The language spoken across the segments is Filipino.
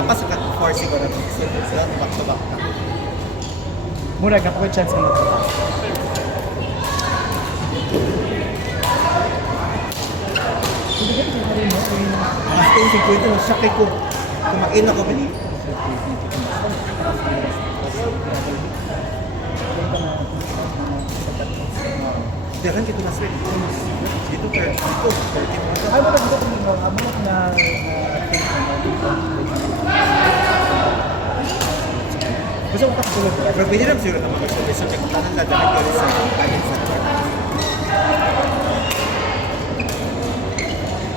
Tapos sa kat-4 siguro. So, back to back. Mura, ako yung chance mo na ito. Mas kung 50, nasakay ko. Kumain ako ba niya? Diyan kita na sweet. Dito, 30 ko. 30 mo ito. Ay, mo dito kung abot na gusto ko katulog. Pero pwede naman siguro naman mag-service. So, check ko tanan na dami ko rin sa kanin sa Jordan.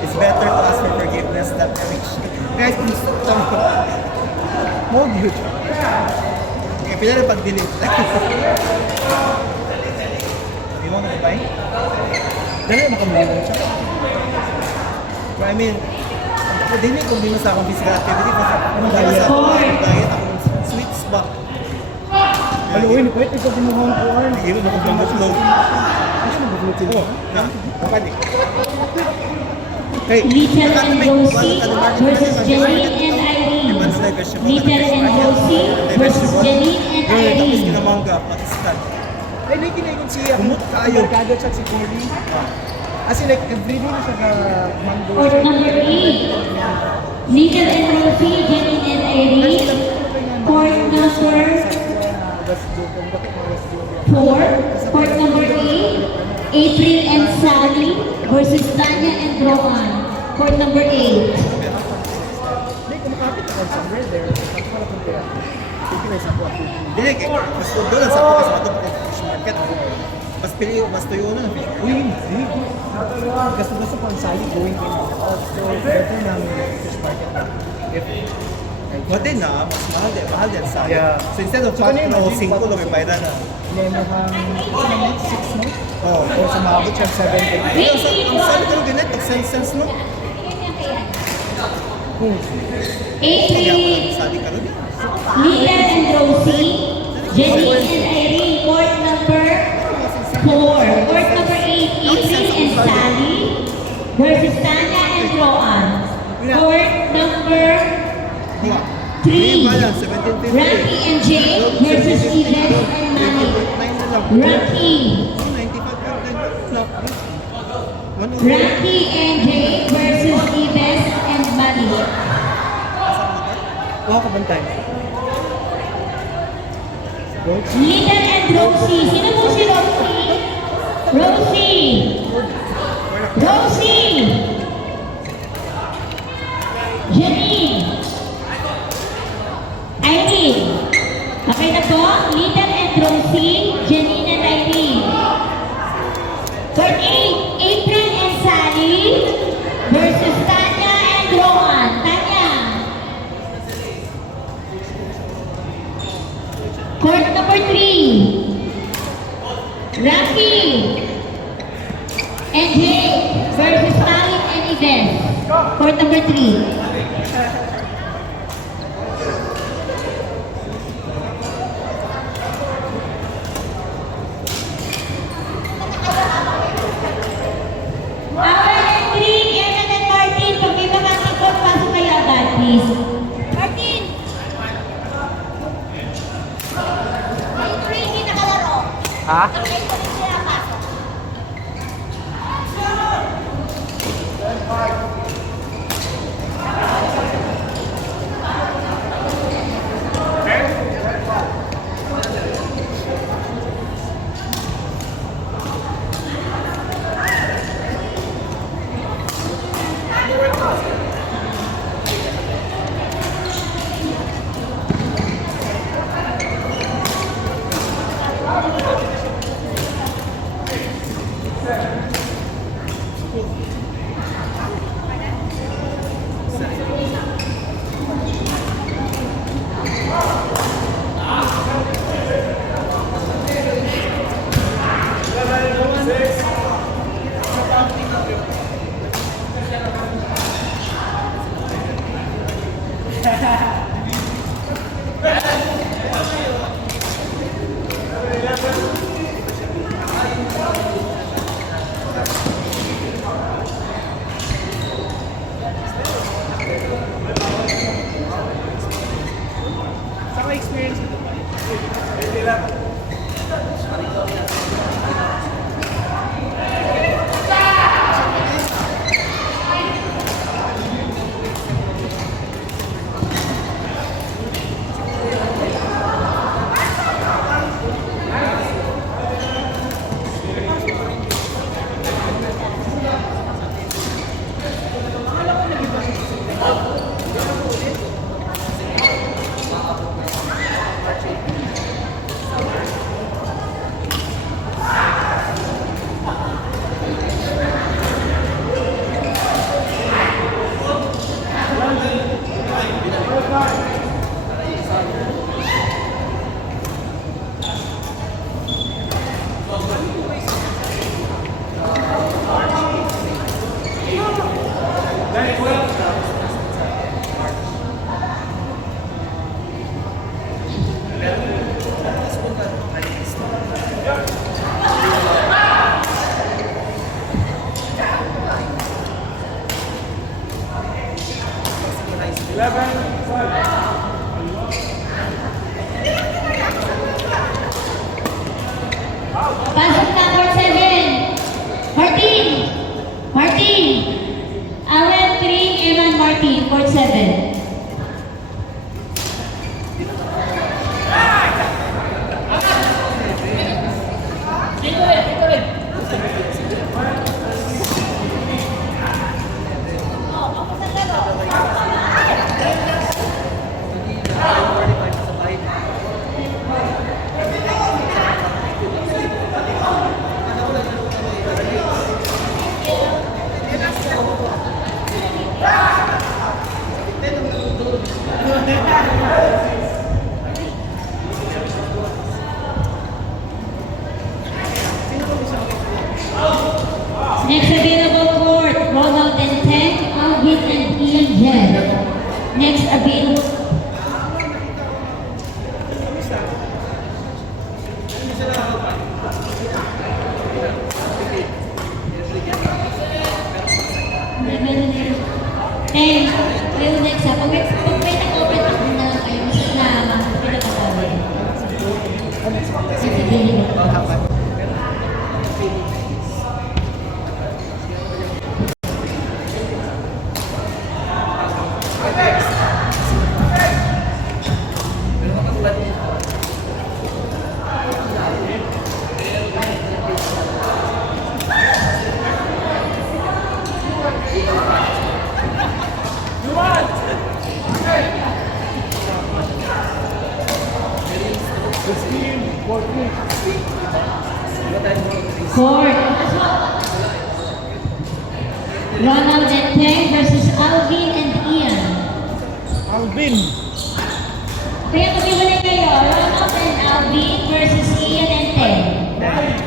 It's better to ask for forgiveness than to reach. Guys, please stop. More good. Okay, pwede na pag-delete. Di mo na ba? Dali makamuli mo siya. But I mean, ako din kung di mo sa akong physical activity, Anong di ba diet? sa akong diet, akong sweets ba? Maluoy, pwede ito binuhang ko. Hiro na kong buklog. Ano mo buklog sila? Na, kapanik. Hey, Little and Rosie versus Janine and Irene. Little and Rosie versus Janine and Tapos Irene. kinamangga, Pakistan. Ay, like kinaikon siya. Kumot kayo. Merkado siya si Corey. As in, like, everyday na siya ka-mango. Court number 8. Little and Rosie, Janine and Irene. Court number 4. Court number 8. April and Sally versus Tanya and Rohan. Court number 8. Hindi, kumakapit ako sa brother. Ako pala kung kaya. Sige na isa po ako. Dili, mas doon lang sa ako kasi matong fish market. Mas pili, mas tuyo na. Uy, hindi. Gusto po ang sali going in and out. So, better ng fish market na. If Pwede na, mas mahal din sa Yeah. So instead of So, ano yun, 5 o 5, no, may bayran na. Lemon 6 no? Oo. O sa maabot siya 7. Ang sabi ko din, nag-sense no? Kaya ako April, sabi ka rin. Little and Rosie, Janine and Irene. Court number 4. Court number 8, April and Sally versus Tanya and Rohan. Court number 3, Rocky and Jay versus Yvette and Manny. Rocky. Rocky and Jay versus Yvette and Manny. Wow, kabantay. Little and Rosie. Sino po si Rosie? Rosie! Rosie! Janine! Irene! Okay na po? Little and Rosie, Janine and Irene. Court 8, April and Sally versus Tanya and Rohan. Tanya! Court number 3, Rocky and Jake versus Marin and Yvette. Court number 3. Our entry, Evan and Martin, pag may mga tikot, pasok kayo agad, please. Martin! Hindi nakalaro. Ha? Pasok na court 7. Martin! Martin! Alan 3, Evan Martin, court 7. Next available court, Ronald and 10, Alvin and Ian Jen. Next available And, kayo next ha, pag may nag-open up na lang kayo, mas na pinagkakaroon. Sige, bilhin mo. Court. Ronald and 10 versus Alvin and Ian. Alvin! Kaya mag-iwalay kayo, Ronald and Alvin versus Ian and 10.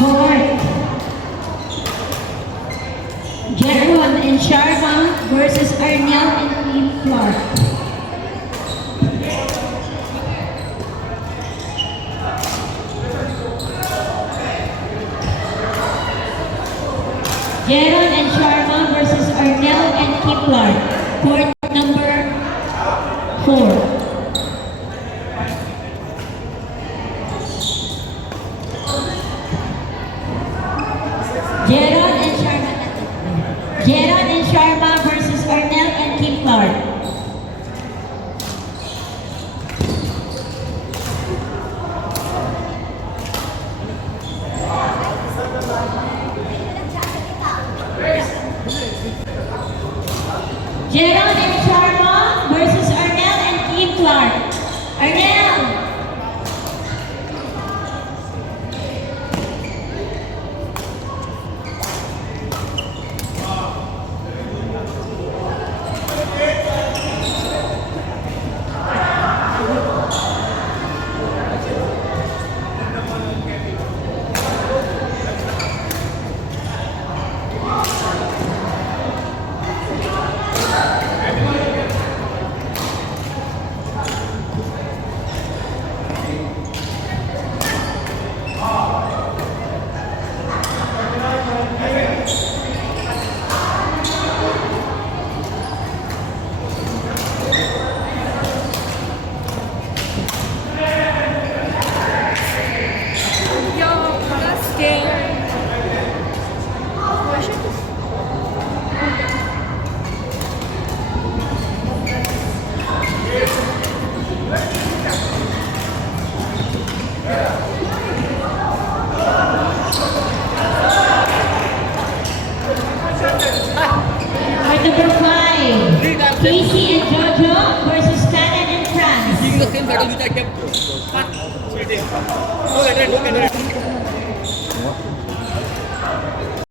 Fourth, Jeron and Sharma versus Arnel and Lee Clark. Jeron and Sharma versus Arnel and Kim Clark. Court number 4. Jeron and Sharma versus Arnel and Kim Clark. Jeron and Sharma versus Arnel and Kim Clark. Arnel! Yo, that's scary. Court number 5. Casey and Jojo versus Canada and France. Using the same battle which I kept. Cut. Sweetie. Look at it, look at it.